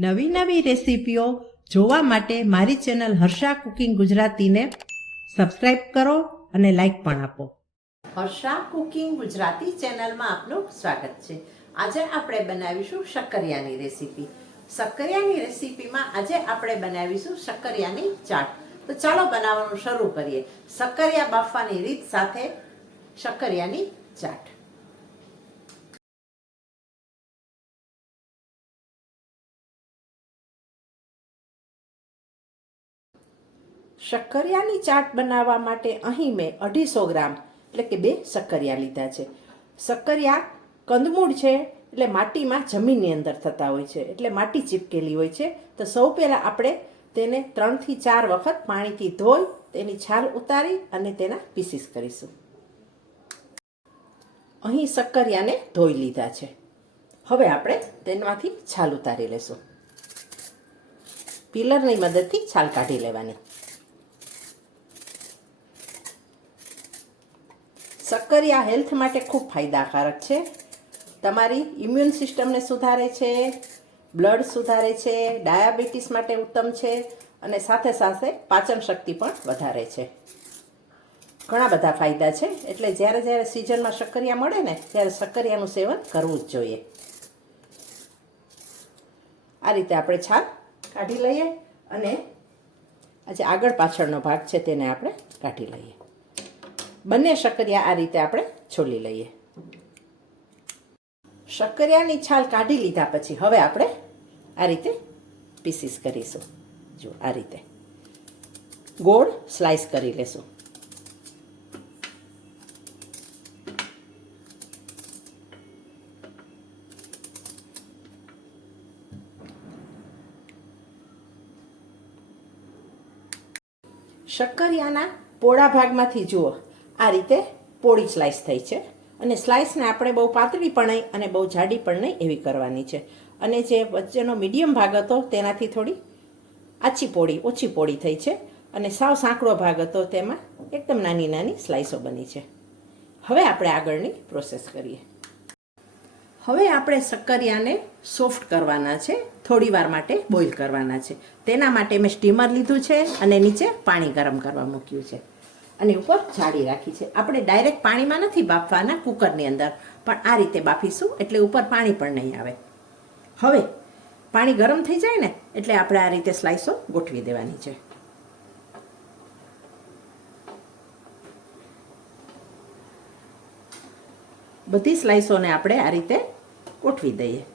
નવી નવી રેસીપીઓ જોવા માટે મારી ચેનલ હર્ષા કુકિંગ ગુજરાતીને સબસ્ક્રાઇબ કરો અને લાઈક પણ આપો. હર્ષા કુકિંગ ગુજરાતી ચેનલમાં આપનું સ્વાગત છે. આજે આપણે બનાવીશું શક્કરિયાની રેસીપી. શક્કરિયાની રેસીપીમાં આજે આપણે બનાવીશું શક્કરિયાની ચાટ. તો ચાલો બનાવવાનું શરૂ કરીએ. શક્કરિયા બાફવાની રીત સાથે શક્કરિયાની ચાટ. શક્કરિયાની ચાટ બનાવવા માટે અહીં મેં અઢીસો ગ્રામ, એટલે કે બે શક્કરિયા લીધા છે. શક્કરિયા કંદમૂળ છે, એટલે માટીમાં જમીનની અંદર થતા હોય છે. એટલે માટી ચીપકેલી હોય છે. તો સૌ પહેલાં આપણે તેને ત્રણથી ચાર વખત પાણીથી ધોઈ, તેની છાલ ઉતારી અને તેના પીસીસ કરીશું. અહીં શક્કરિયાને ધોઈ લીધા છે. હવે આપણે તેમાંથી છાલ ઉતારી લેશું. પિલરની મદદથી છાલ કાઢી લેવાની. શક્કરિયા હેલ્થ માટે ખૂબ ફાયદાકારક છે. તમારી ઇમ્યુન સિસ્ટમને સુધારે છે, બ્લડ સુધારે છે, ડાયાબિટીસ માટે ઉત્તમ છે અને સાથે સાથે પાચન શક્તિ પણ વધારે છે. ઘણા બધા ફાયદા છે. એટલે જ્યારે જ્યારે સિઝનમાં શક્કરિયા મળે ને, ત્યારે શક્કરિયાનું સેવન કરવું જ જોઈએ. આ રીતે આપણે છાલ કાઢી લઈએ અને આજે આગળ પાછળનો ભાગ છે તેને આપણે કાઢી લઈએ. બંને શક્કરિયા આ રીતે આપણે છોલી લઈએ. શક્કરિયાની છાલ કાઢી લીધા પછી હવે આપણે આ રીતે પીસીસ કરીશું. જો આ રીતે. ગોળ સ્લાઈસ કરી લેશું. શક્કરિયાના પોળા ભાગમાંથી જુઓ. આ રીતે પોળી સ્લાઇસ થઈ છે. અને સ્લાઇસને આપણે બહુ પાતળી પણ નહીં અને બહુ જાડી પણ નહીં એવી કરવાની છે. અને જે વચ્ચેનો મીડિયમ ભાગ હતો તેનાથી થોડી આછી પોળી, ઓછી પોળી થઈ છે. અને સાવ સાંકડો ભાગ હતો તેમાં એકદમ નાની નાની સ્લાઇસો બની છે. હવે આપણે આગળની પ્રોસેસ કરીએ. હવે આપણે શક્કરિયાને સોફ્ટ કરવાના છે, થોડી વાર માટે બોઇલ કરવાના છે. તેના માટે મેં સ્ટીમર લીધું છે અને નીચે પાણી ગરમ કરવા મૂક્યું છે. અને ઉપર જાળી રાખી છે. આપણે ડાયરેક્ટ પાણીમાં નથી બાફવાના કુકરની અંદર. પણ આ રીતે બાફીશું એટલે ઉપર પાણી પણ નહીં આવે. હવે પાણી ગરમ થઈ જાય ને એટલે આપણે આ રીતે સ્લાઈસો ગોઠવી દેવાની છે. બધી સ્લાઈસોને આપણે આ રીતે ગોઠવી દઈએ.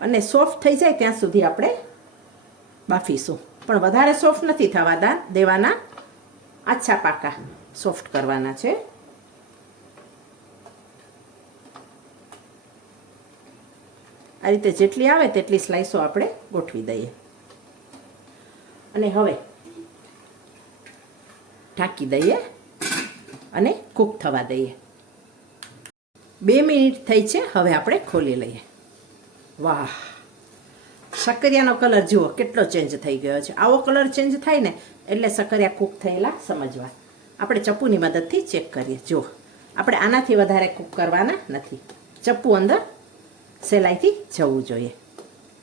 અને સોફ્ટ થઈ જાય ત્યાં સુધી આપણે બાફીશું. પણ વધારે સોફ્ટ નથી થવા દેવાના. આછા પાકા. સોફ્ટ કરવાના છે. આ રીતે જેટલી આવે તેટલી સ્લાઈસો આપણે ગોઠવી દઈએ. અને હવે ઢાંકી દઈએ અને કૂક થવા દઈએ. બે મિનિટ થઈ છે, હવે આપણે ખોલી લઈએ. વાહ. શક્કરિયાનો કલર જુઓ, કેટલો ચેન્જ થઈ ગયો છે. આવો કલર ચેન્જ થાય ને, એટલે સક્કરિયા કૂક થયેલા સમજવા. આપણે ચપ્પુની મદદથી ચેક કરીએ. જુઓ, આપણે આનાથી વધારે કૂક કરવાના નથી. ચપ્પુ અંદર સહેલાઈથી જવું જોઈએ.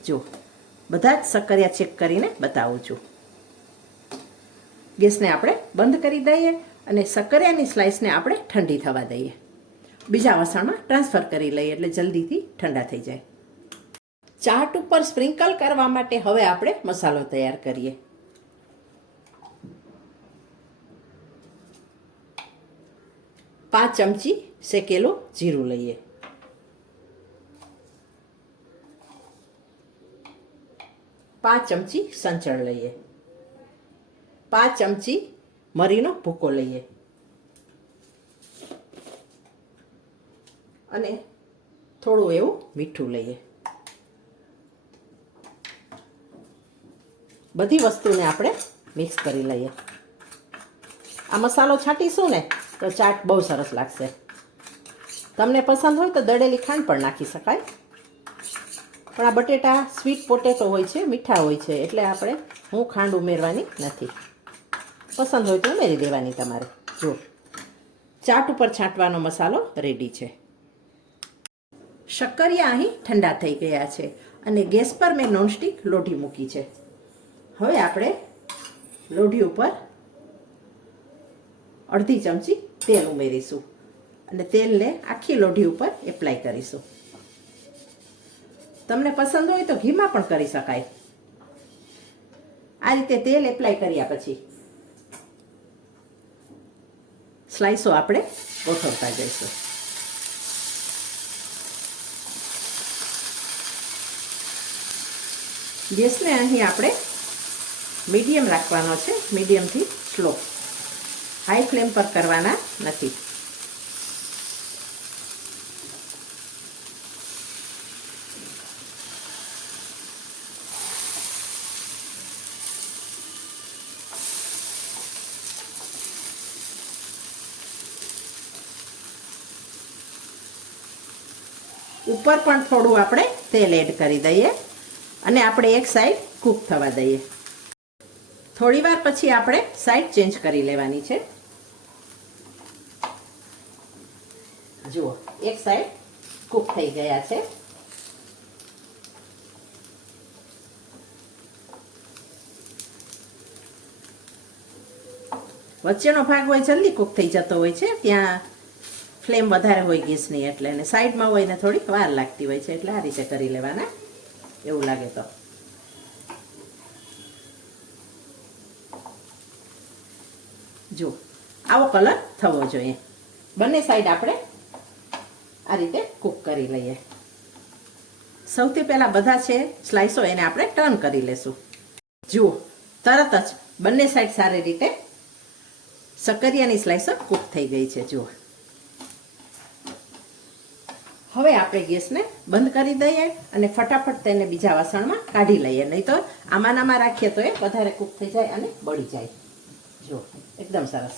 જુઓ, બધા જ સક્કરિયા ચેક કરીને બતાવું છું. ગેસને આપણે બંધ કરી દઈએ અને સક્કરિયાની સ્લાઇસને આપણે ઠંડી થવા દઈએ. બીજા વાસણમાં ટ્રાન્સફર કરી લઈએ એટલે જલ્દીથી ઠંડા થઈ જાય. ચાટ ઉપર સ્પ્રિંકલ કરવા માટે હવે આપણે મસાલો તૈયાર કરીએ. પાંચ ચમચી શેકેલું જીરું લઈએ. પાંચ ચમચી સંચળ લઈએ. પાંચ ચમચી મરીનો ભૂકો લઈએ. અને થોડું એવું મીઠું લઈએ. બધી વસ્તુને આપણે મિક્સ કરી લઈએ. આ મસાલો છાંટીશું ને, તો ચાટ બહુ સરસ લાગશે. તમને પસંદ હોય તો દળેલી ખાંડ પણ નાખી શકાય. પણ આ બટેટા સ્વીટ પોટેટો હોય છે, મીઠા હોય છે, એટલે આપણે હું ખાંડ ઉમેરવાની નથી. પસંદ હોય તો ઉમેરી દેવાની તમારે. જો ચાટ ઉપર છાંટવાનો મસાલો રેડી છે. શક્કરિયા અહીં ઠંડા થઈ ગયા છે અને ગેસ પર મેં નોનસ્ટિક લોઢી મૂકી છે. હવે આપણે લોઢી ઉપર અડધી ચમચી તેલ ઉમેરીશું અને તેલને આખી લોઢી ઉપર એપ્લાય કરીશું. તમને પસંદ હોય તો ઘીમાં પણ કરી શકાય. આ રીતે તેલ એપ્લાય કર્યા પછી સ્લાઈસો આપણે ગોઠવતા જઈશું. ગેસને અહીં આપણે મીડિયમ રાખવાનો છે, મીડિયમથી સ્લો. હાઈ ફ્લેમ પર કરવાના નથી. ઉપર પણ થોડું આપણે તેલ એડ કરી દઈએ અને આપણે એક સાઈડ કૂક થવા દઈએ. થોડી વાર પછી આપણે સાઈડ ચેન્જ કરી લેવાની છે. જુઓ, એક સાઈડ કૂક થઈ ગયા છે. વચ્ચેનો ભાગ હોય, જલ્દી કૂક થઈ જતો હોય છે. ત્યાં ફ્લેમ વધારે હોય ગેસની એટલે, અને સાઈડમાં હોય ને થોડીક વાર લાગતી હોય છે, એટલે આ રીતે કરી લેવાના. એવું લાગે તો. જો, આવો કલર થવો જોઈએ. બંને સાઈડ આપણે આ રીતે કૂક કરી લઈએ. સૌથી પહેલાં બધા છે સ્લાઈસો એને આપણે ટર્ન કરી લેશું. જુઓ, તરત જ બંને સાઈડ સારી રીતે સકરિયાની સ્લાઈસો કૂક થઈ ગઈ છે, જુઓ. હવે આપણે ગેસને બંધ કરી દઈએ અને ફટાફટ તેને બીજા વાસણમાં કાઢી લઈએ. નહીં તો આમાં નામાં રાખીએ તો એ વધારે કૂક થઈ જાય અને બળી જાય. જો એકદમ સરસ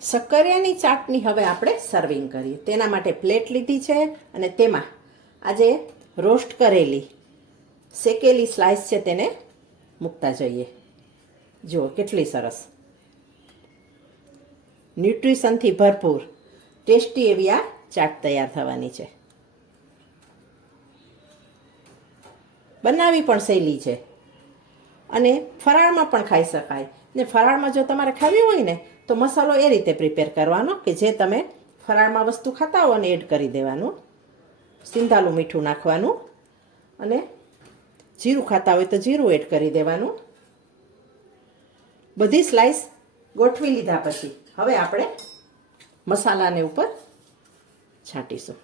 સક્કરિયાની ચાટની હવે આપણે સર્વિંગ કરીએ. તેના માટે પ્લેટ લીધી છે અને તેમાં આજે રોસ્ટ કરેલી, શેકેલી સ્લાઇસ છે તેને મૂકતા જઈએ. જુઓ, કેટલી સરસ. ન્યુટ્રિશનથી ભરપૂર, ટેસ્ટી એવી આ ચાટ તૈયાર થવાની છે. બનાવી પણ સહેલી છે. અને ફરાળમાં પણ ખાઈ શકાય. ને ફરાળમાં જો તમારે ખાવી હોય ને, તો મસાલો એ રીતે પ્રિપેર કરવાનો કે જે તમે ફરાળમાં વસ્તુ ખાતા હો અને એડ કરી દેવાનું. સિંધાલું મીઠું નાખવાનું. અને જીરું ખાતા હોય તો જીરું એડ કરી દેવાનું. બધી સ્લાઈસ ગોઠવી લીધા પછી. હવે આપણે મસાલાને ઉપર છાંટીશું.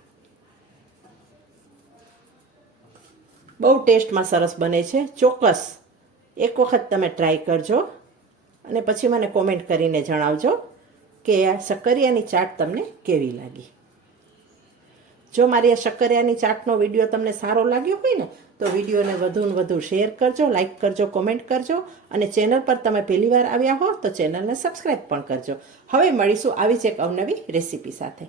બહુ ટેસ્ટમાં સરસ બને છે. ચોક્કસ એક વખત તમે ટ્રાય કરજો અને પછી મને કોમેન્ટ કરીને જણાવજો કે આ શક્કરિયાની ચાટ તમને કેવી લાગી. જો મારી આ શક્કરિયાની ચાટનો વીડિયો તમને સારો લાગ્યો હોય ને, તો વિડીયોને વધુ ને વધુ શેર કરજો લાઇક કરજો, કોમેન્ટ કરજો અને ચેનલ પર તમે પહેલી વાર આવ્યા હો તો ચેનલને સબસ્ક્રાઈબ પણ કરજો. હવે મળીશું આવી જ એક અવનવી રેસીપી સાથે.